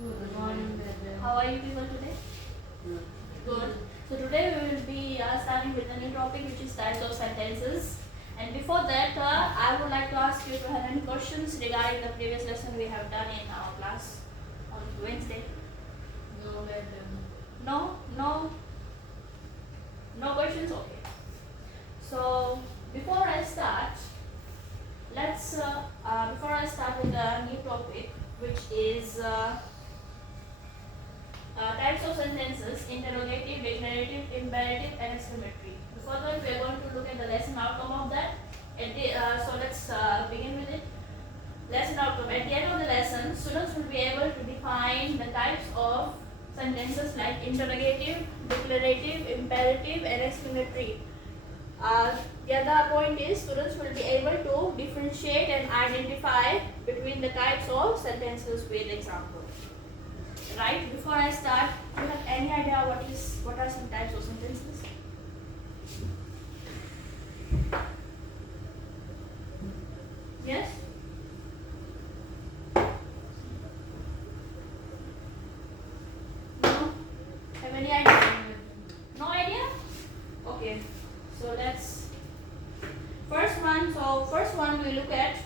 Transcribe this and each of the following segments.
Good morning, madam. How are you people today? Good. Good. So today we will be starting with a new topic, which is types of sentences. And before that, I would like to ask you to have any questions regarding the previous lesson we have done in our class on Wednesday. No, madam. No questions. Okay. So before I start with a new topic, which is types of sentences: interrogative, declarative, imperative, and exclamatory. Before that, we are going to look at the lesson outcome of that. So let's begin with it. Lesson outcome. At the end of the lesson, students will be able to define the types of sentences like interrogative, declarative, imperative, and exclamatory. The other point is students will be able to differentiate and identify between the types of sentences with examples. Right? Before I start, do you have any idea what are some types of sentences? Yes? No? Have any idea? No idea? Okay. So let's first one we look at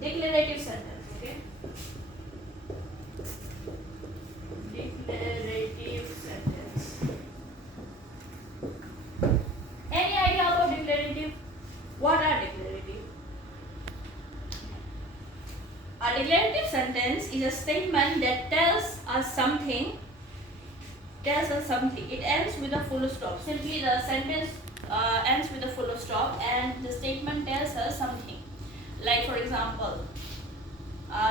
declarative sentence, okay? Declarative sentence. Any idea about declarative? What are declarative? A declarative sentence is a statement that tells us something. It ends with a full stop. Simply the sentence ends with a full stop and the statement tells us something. Like for example,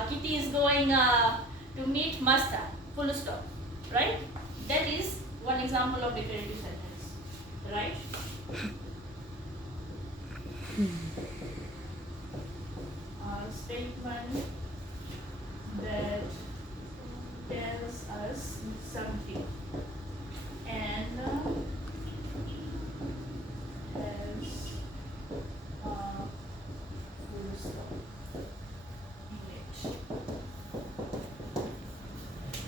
Kitty is going to meet Masta. Full stop. Right? That is one example of declarative sentence. Right? A statement that tells us something and has a full stop in it.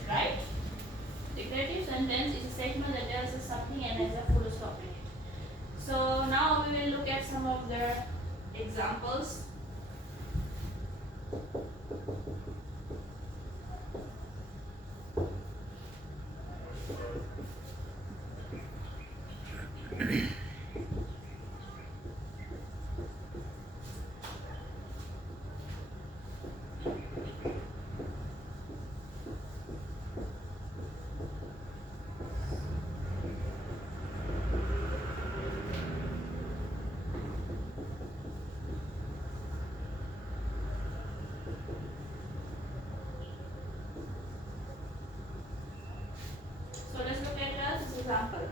Right? Declarative sentence is a statement that tells us something and has a full stop in it. So now we will look at some of their examples. So let's look at this example.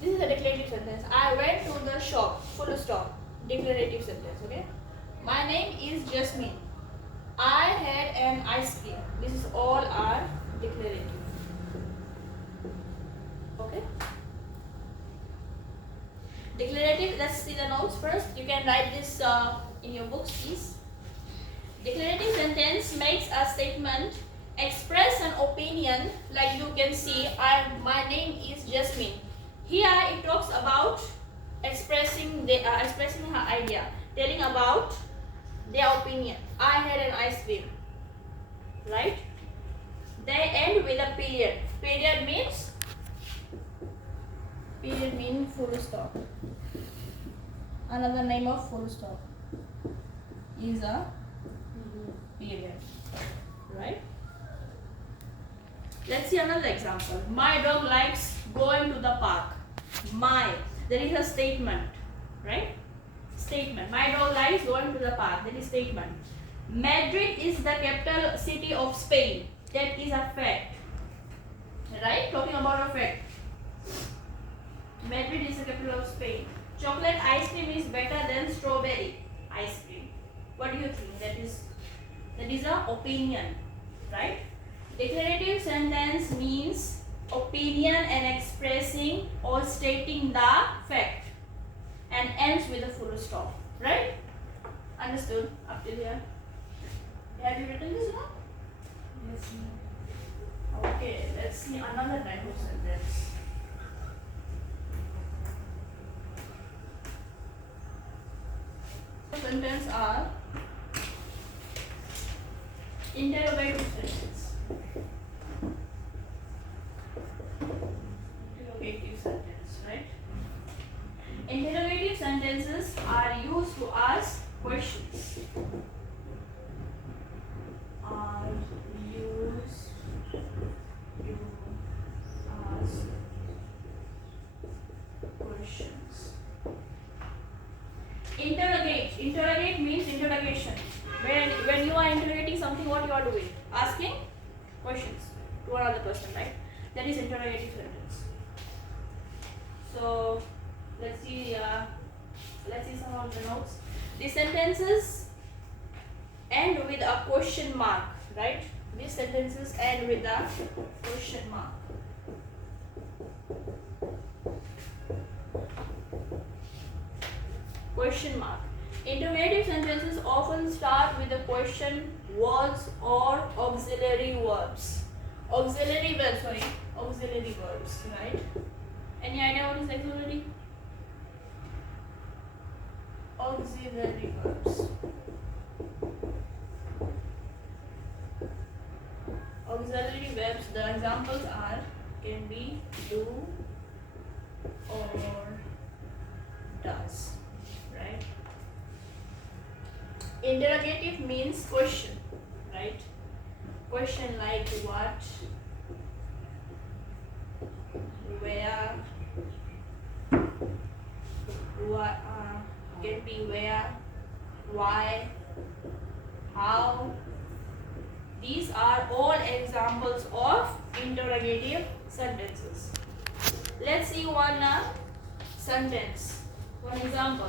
This is a declarative sentence. I went to the shop. Full stop. Declarative sentence. Okay. My name is Jasmine. I had an ice cream. This is all are declarative. Okay. Declarative. Let's see the notes first. You can write this in your books, please. Declarative sentence makes a statement express an opinion, like you can see, my name is Jasmine. Here it talks about expressing her idea, telling about their opinion. I had an ice cream. Right? They end with a period. Period means full stop. Another name of full stop is a period. Right? Let's see another example. My dog likes going to the park. There is a statement, right? Statement. My dog likes going to the park. That is statement. Madrid is the capital city of Spain. That is a fact. Right? Talking about a fact. Madrid is the capital of Spain. Chocolate ice cream is better than strawberry ice cream. What do you think? That is a opinion, right? Declarative sentence means opinion and expressing or stating the fact and ends with a full stop. Right? Understood up till here? Have you written this down? Yes, see another type of sentence. Sentence are interrogative sentence. Interrogative sentence, right? Interrogative sentences are used to ask questions. Are used to ask questions. Interrogate means interrogation. When you are interrogating something, what you are doing? Asking questions to another person, right? That is interrogative sentence. So let's see some of the notes. The sentences end with a question mark, right? These sentences end with a question mark. Question mark. Interrogative sentences often start with a question, words, or auxiliary verbs. Auxiliary verbs, right? Any idea what is auxiliary? Auxiliary verbs. Auxiliary verbs, the examples are can be do or does, right? Interrogative means question, right? Question like what, where, what, can be where, why, how. These are all examples of interrogative sentences. Let's see one sentence, one example.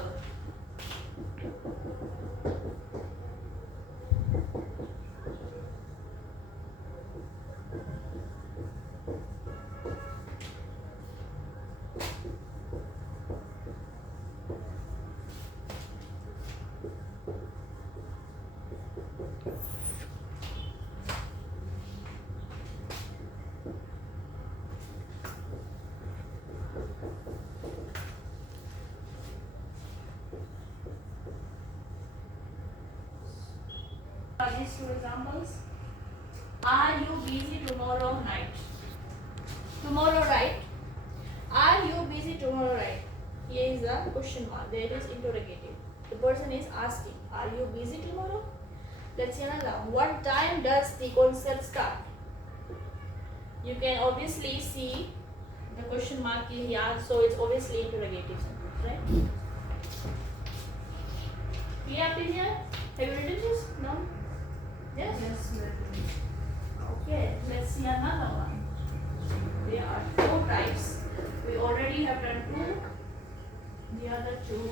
These two examples. Are you busy tomorrow night? Tomorrow, right? Are you busy tomorrow night? Here is the question mark. There is interrogative. The person is asking, are you busy tomorrow? Let's see another. What time does the concert start? You can obviously see the question mark here, so it's obviously interrogative sentence, right? Clear up in here? Have you written this? No? Yes? Yes, madam. Okay, let's see another one. There are four types. We already have done two. The other two.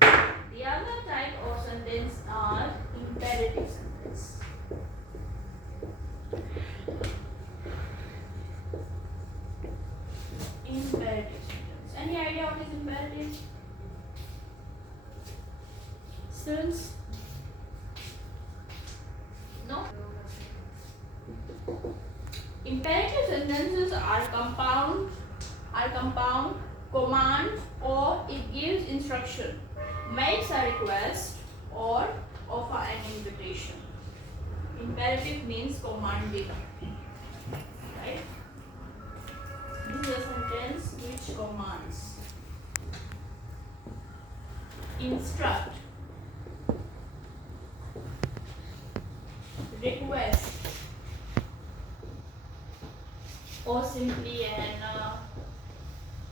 The other type of sentence are imperative sentence. Imperative sentence. Any idea what is imperative? Students? No? Imperative sentences are compound, command, or it gives instruction, makes a request, or offer an invitation. Imperative means commanding, right? This is a sentence which commands. Instruct, request, or simply an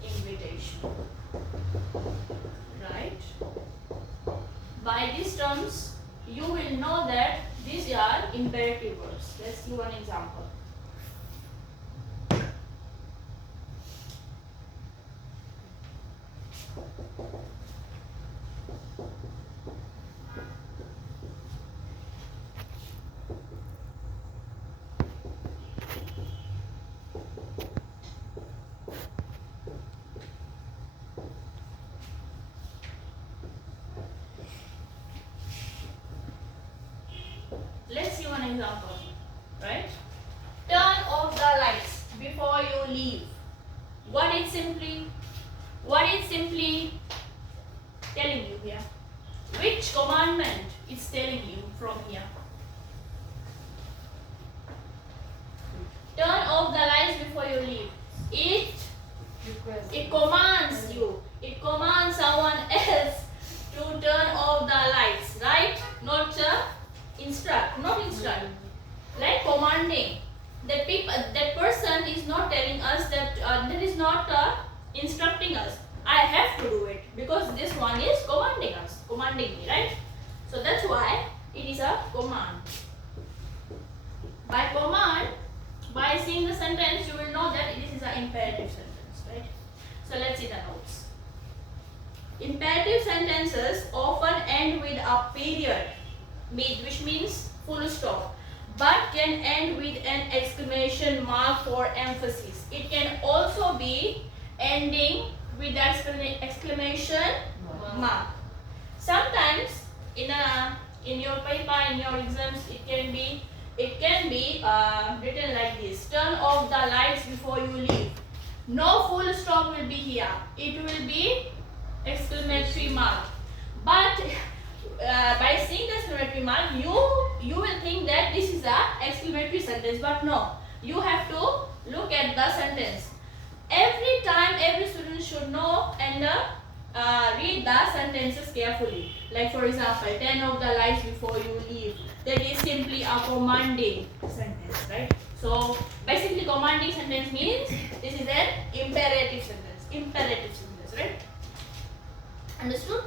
invitation, right? By these terms, you will know that these are imperative verbs. Let's see one example. Let's see one example, right? Turn off the lights before you leave. What is simply telling you here? Which commandment is telling you from here? Turn off the lights before you leave. It commands you. It commands someone else to turn off the lights, right? Not instruct. Like commanding. That person is not telling us that. That is not instructing us. I have to do it because this one is commanding me, right? So that's why it is a command. By command, by seeing the sentence, you will know that this is an imperative sentence, right? So let's see the notes. Imperative sentences often end with a period, which means full stop, but can end with an exclamation mark for emphasis. It can also be ending with exclamation mark. Sometimes in your paper, in your exams, it can be written like this: turn off the lights before you leave. No full stop will be here. It will be exclamatory mark. But by seeing the exclamatory mark, you will think that this is a exclamatory sentence. But no, you have to look at the sentence. Every time, every student should know and read the sentences carefully. Like for example, turn off the lights before you leave. That is simply a commanding sentence, right? So basically, commanding sentence means this is an imperative sentence, right? Understood?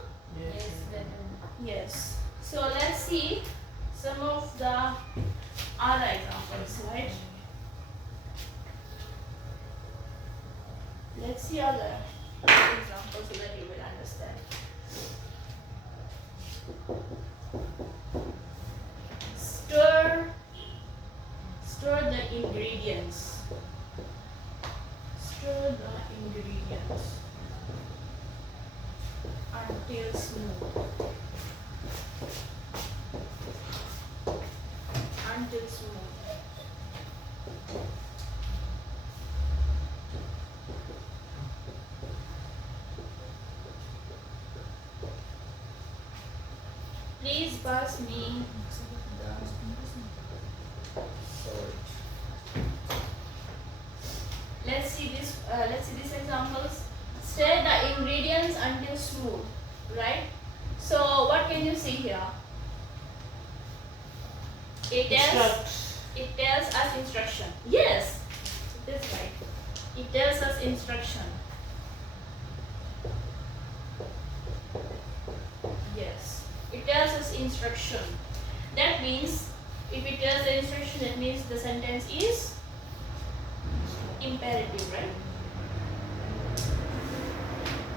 Yes. So let's see some of the other examples, right? Let's see other examples so that you will understand. Stir the ingredients. Stir the ingredients until smooth. Until smooth. Please pass me the salt. Let's see these examples. Stir the ingredients until smooth, right? So what can you see here? It tells us instruction. Yes, that's right. It tells us instruction. Yes, it tells us instruction. That means if it tells the instruction, that means the sentence is imperative, right?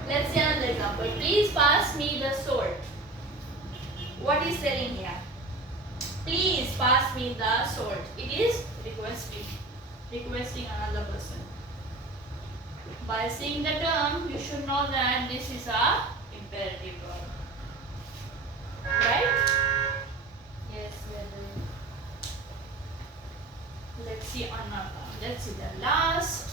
Let's see another example. Please pass me the sword. What is telling here? Please pass me the sword. It is requesting another person. By seeing the term, you should know that this is a imperative verb. Right? Yes, we are doing. Let's see another. Let's see the last.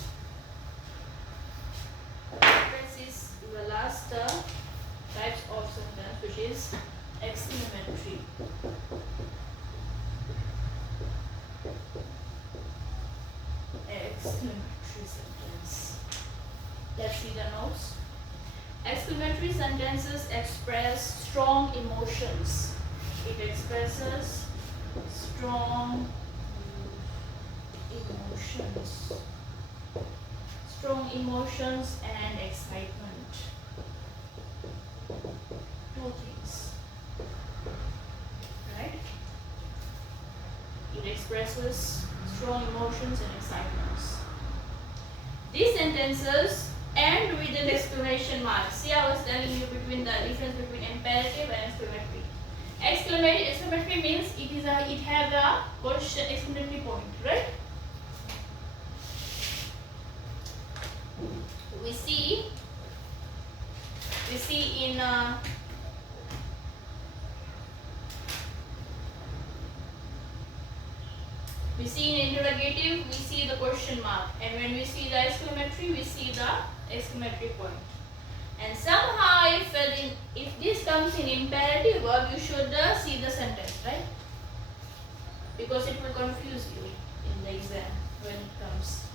This is the last types of sentence, which is exclamatory. Exclamatory sentence. Let's see the notes. Exclamatory sentences express strong emotions. It expresses strong emotions. Strong emotions and excitement. Two things. Right? It expresses strong emotions and excitements. These sentences end with an exclamation mark. See, I was telling you between the difference between imperative and exclamatory. Exclamatory means it has a question exclamatory point, right? We see in We see in interrogative, we see the question mark, and when we see the exclamatory, we see the exclamatory point. And somehow, if this comes in imperative verb, you should see the sentence, right? Because it will confuse you in the exam when it comes.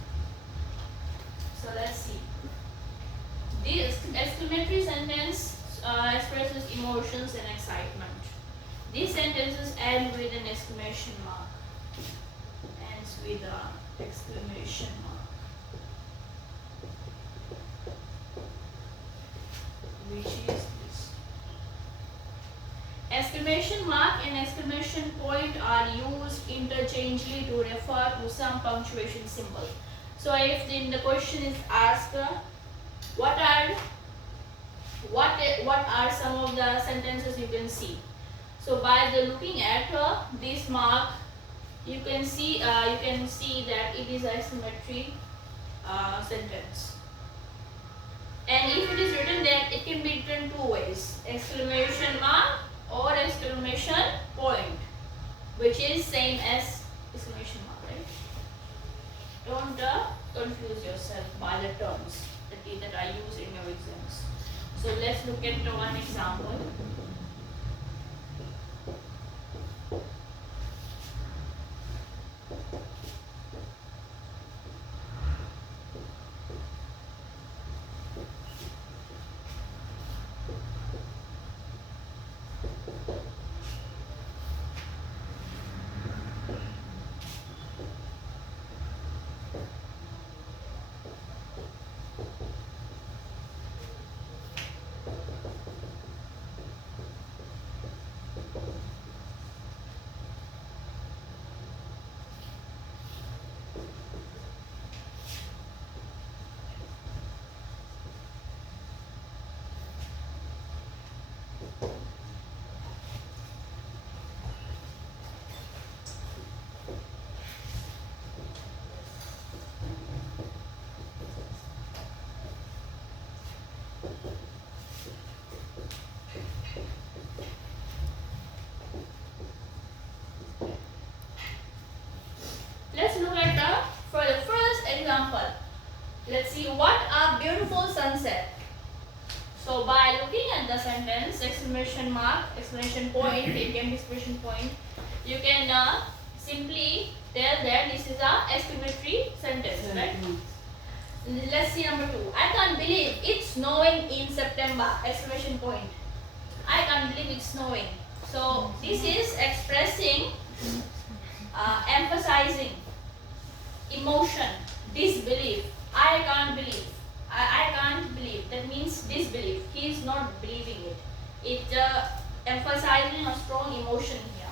So let's see. This exclamatory sentence expresses emotions and excitement. These sentences end with an exclamation mark. Ends with an exclamation mark. Which is this. Exclamation mark and exclamation point are used interchangeably to refer to some punctuation symbol. So if in the question is asked, what are some of the sentences you can see? So by looking at this mark, you can see that it is an exclamatory sentence. And if it is written there, it can be written two ways: exclamation mark or exclamation point, which is same as exclamation mark, right? Don't confuse yourself by the terms that are used in your exams. So let's look at one example. Let's look at for the first example. Let's see what a beautiful sunset. So by looking at the sentence, exclamation mark, exclamation point, it can be exclamation point, you can simply tell that this is a exclamatory sentence, right? Let's see number 2. I can't believe it's snowing in September! Exclamation point. I can't believe it's snowing. So this is expressing, emphasizing emotion, disbelief. I can't believe. I can't believe. That means disbelief. He is not believing it. It emphasizing a strong emotion here.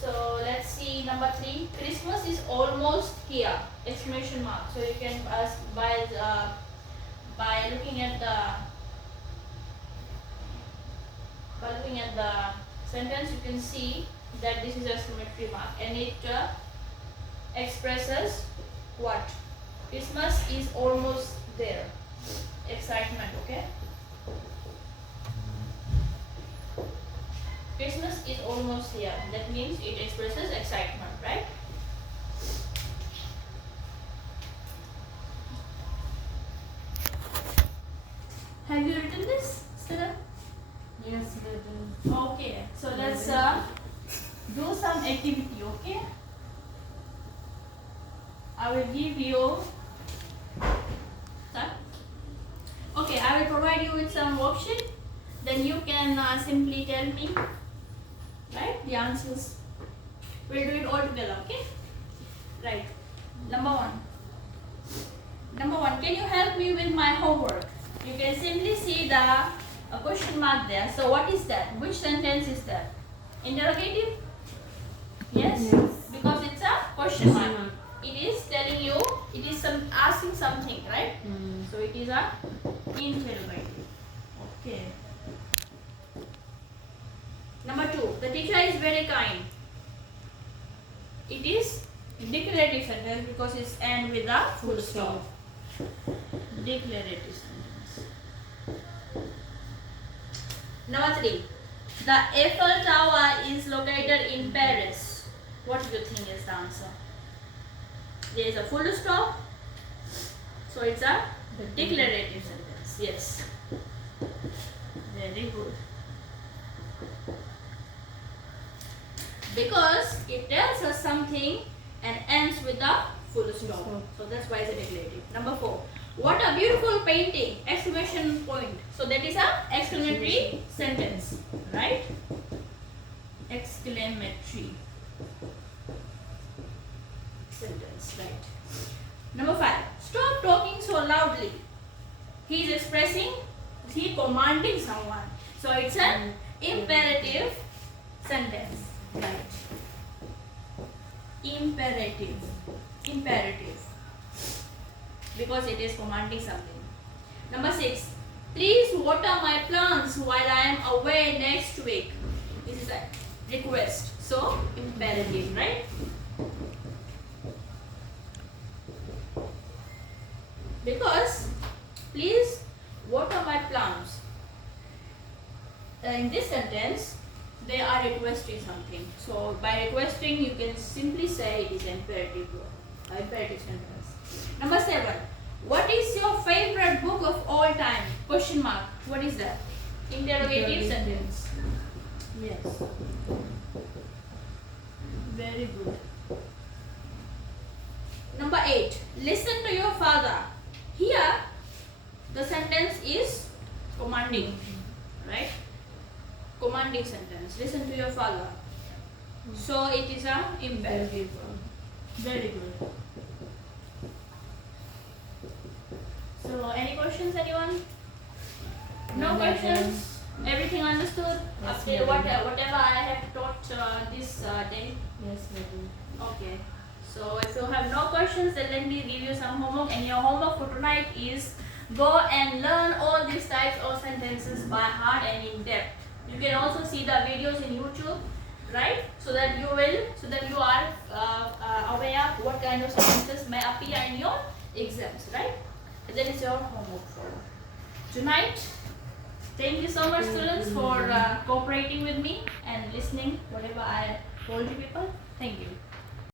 So let's see number 3. Christmas is almost here! Exclamation mark. So you can by looking at the sentence, you can see that this is exclamatory mark, and it expresses what? Christmas is almost there. Excitement, okay? Christmas is almost here. That means it expresses excitement, right? Have you written this, Stella? Yes, written. Okay, so let's do some activity, okay? I will give you that. Okay, I will provide you with some worksheet. Then you can simply tell me, right, the answers. We'll do it all together, okay? Right. Number one, can you help me with my homework? You can simply see the question mark there. So what is that? Which sentence is that? Interrogative? Yes? Because it's a question mark. It is telling you, it is asking something, right? So it is a interrogative. Okay. Number 2, the teacher is very kind. It is declarative sentence because it's end with a full stop. Declarative sentence. Number 3, the Eiffel Tower is located in Paris. What do you think is the answer? There is a full stop, so it's a declarative sentence. Yes. Very good. Because it tells us something and ends with a full stop. So that's why it's a declarative. Number 4. What a beautiful painting! Exclamation point. So that is a exclamatory sentence, right? Exclamatory sentence, right? Number 5. Stop talking so loudly. He is expressing, he commanding someone. So it's an imperative sentence, right? Imperative. Because it is commanding something. Number 6. Please water my plants while I am away next week. This is a request. So imperative, right? Because please water my plants. In this sentence, they are requesting something. So by requesting, you can simply say it is imperative sentence. Number 7. What is your favorite book of all time? Question mark. What is that? Interrogative sentence. Yes. Very good. Number 8. Listen to your father. Here, the sentence is commanding, right? Commanding sentence. Listen to your father. So it is a imperative. Very good. So any questions, anyone? No questions? Everything understood? Yes, Up till whatever I have taught this day? Yes, madam. Okay. So if you have no questions, then let me give you some homework. And your homework for tonight is go and learn all these types of sentences by heart and in depth. You can also see the videos in YouTube, right? So that you are aware what kind of sentences may appear in your exams, right? That is your homework for tonight. Thank you so much, students, for cooperating with me and listening whatever I told you people. Thank you.